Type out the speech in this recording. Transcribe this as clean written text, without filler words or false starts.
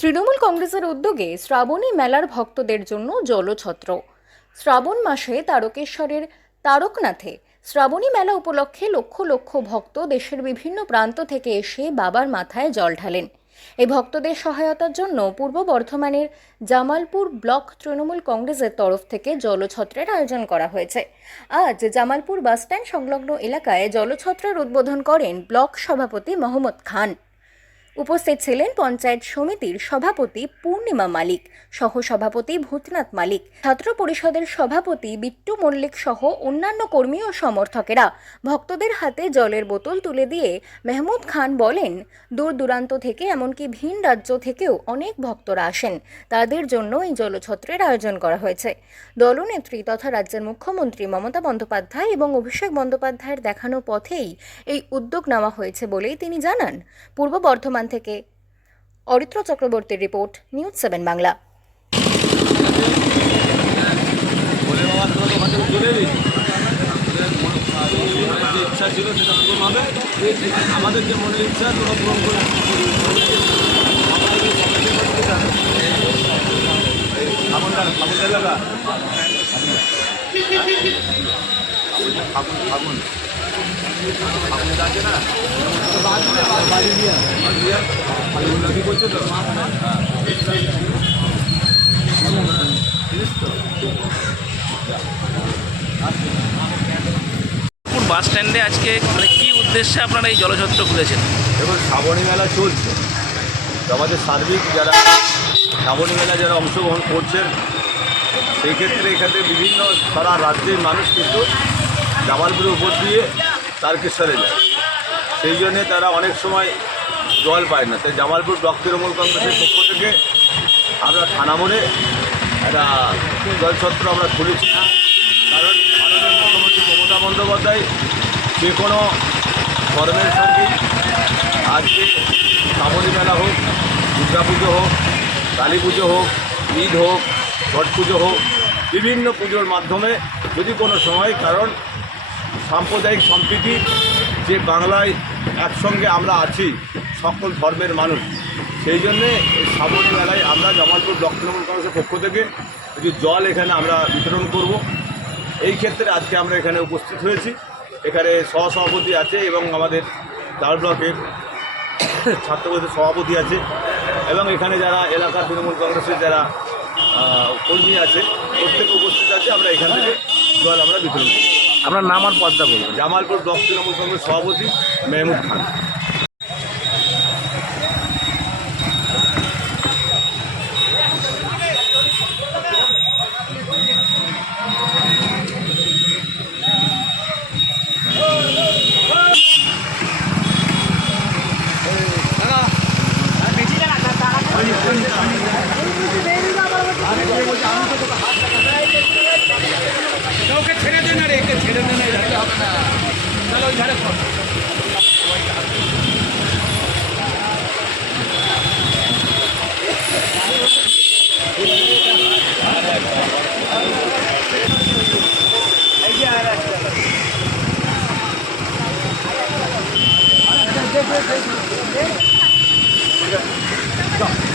তৃণমূল কংগ্রেসের উদ্যোগে শ্রাবণী মেলার ভক্তদের জন্য জলছত্র। শ্রাবণ মাসে তারকেশ্বরের তারকনাথে শ্রাবণী মেলা উপলক্ষে লক্ষ লক্ষ ভক্ত দেশের বিভিন্ন প্রান্ত থেকে এসে বাবার মাথায় জল ঢালেন। এই ভক্তদের সহায়তার জন্য পূর্ব বর্ধমানের জামালপুর ব্লক তৃণমূল কংগ্রেসের তরফ থেকে জলছত্রের আয়োজন করা হয়েছে। আজ জামালপুর বাসস্ট্যান্ড সংলগ্ন এলাকায় জলছত্রের উদ্বোধন করেন ব্লক সভাপতি মোহাম্মদ খান। উপস্থিত ছিলেন পঞ্চায়েত সমিতির সভাপতি পূর্ণিমা মালিক, সহসভাপতি ভূতনাথ মালিক, ছাত্র পরিষদের সভাপতি বিট্টু মল্লিক সহ অন্যান্য কর্মী ও সমর্থকেরা। ভক্তদের হাতে জলের বোতল তুলে দিয়ে মেহমুদ খান বলেন, দূর দূরান্ত থেকে এমনকি ভিন রাজ্য থেকেও অনেক ভক্তরা আসেন, তাদের জন্য এই জলছত্রের আয়োজন করা হয়েছে। দলনেত্রী তথা রাজ্যের মুখ্যমন্ত্রী মমতা বন্দ্যোপাধ্যায় এবং অভিষেক বন্দ্যোপাধ্যায়ের দেখানো পথেই এই উদ্যোগ নেওয়া হয়েছে বলেই তিনি জানান। পূর্ব বর্ধমান থেকে অরিত্র চক্রবর্তীর রিপোর্ট, নিউজ 7 বাংলা। ইচ্ছা ছিল সেটা পূরণ হবে, আমাদের যে মনের ইচ্ছা তোমরা পূরণ করে ফাগুন আছে না কি করছে তো বাস স্ট্যান্ডে আজকে কি উদ্দেশ্যে আপনারা এই জলছত্র খুলেছেন? দেখুন, শ্রাবণী মেলা চলছে, তো আমাদের সার্বিক যারা শ্রাবণী মেলা যারা অংশগ্রহণ করছেন সেই ক্ষেত্রে এখানে বিভিন্ন সারা রাজ্যের মানুষ কিন্তু জামালপুরের উপর দিয়ে তারকেশ্বরে যায়, সেই জন্যে তারা অনেক সময় জল পায় না। তাই জামালপুর ব্লক তৃণমূল কংগ্রেসের পক্ষ থেকে আমরা থানা মোড়ে একটা জলছত্র আমরা খুলেছি, কারণ মাননীয় মুখ্যমন্ত্রী মমতা বন্দ্যোপাধ্যায় যে কোনো ধর্মের সঙ্গে আজকে শ্রাবণী মেলা হোক, দুর্গা পুজো হোক, কালী পুজো হোক, ঈদ হোক, ছট পুজো হোক, বিভিন্ন পুজোর মাধ্যমে যদি কোনো সময়, কারণ সাম্প্রদায়িক সম্প্রীতি যে বাংলায় একসঙ্গে আমরা আছি সকল ধর্মের মানুষ, সেই জন্যে এই শ্রাবণী মেলায় আমরা জামালপুর ব্লক তৃণমূল কংগ্রেসের পক্ষ থেকে কিছু জল এখানে আমরা বিতরণ করব। এই ক্ষেত্রে আজকে আমরা এখানে উপস্থিত হয়েছি। এখানে সহসভাপতি আছে এবং আমাদের চার ব্লকের ছাত্র পরিষদের সভাপতি আছে এবং এখানে যারা এলাকার তৃণমূল কংগ্রেসের যারা কর্মী আছে প্রত্যেকে উপস্থিত আছে। আমরা এখান থেকে জল আমরা বিতরণ করি। আপনার নাম আর পদটা বলবেন? জামালপুর ব্লক তৃণমূল কংগ্রেস সভাপতি মেহমুদ খান। ছেড়ে দেন না রে, ছেড়ে দেন না, হবে না, চলো ওই ধারে Go.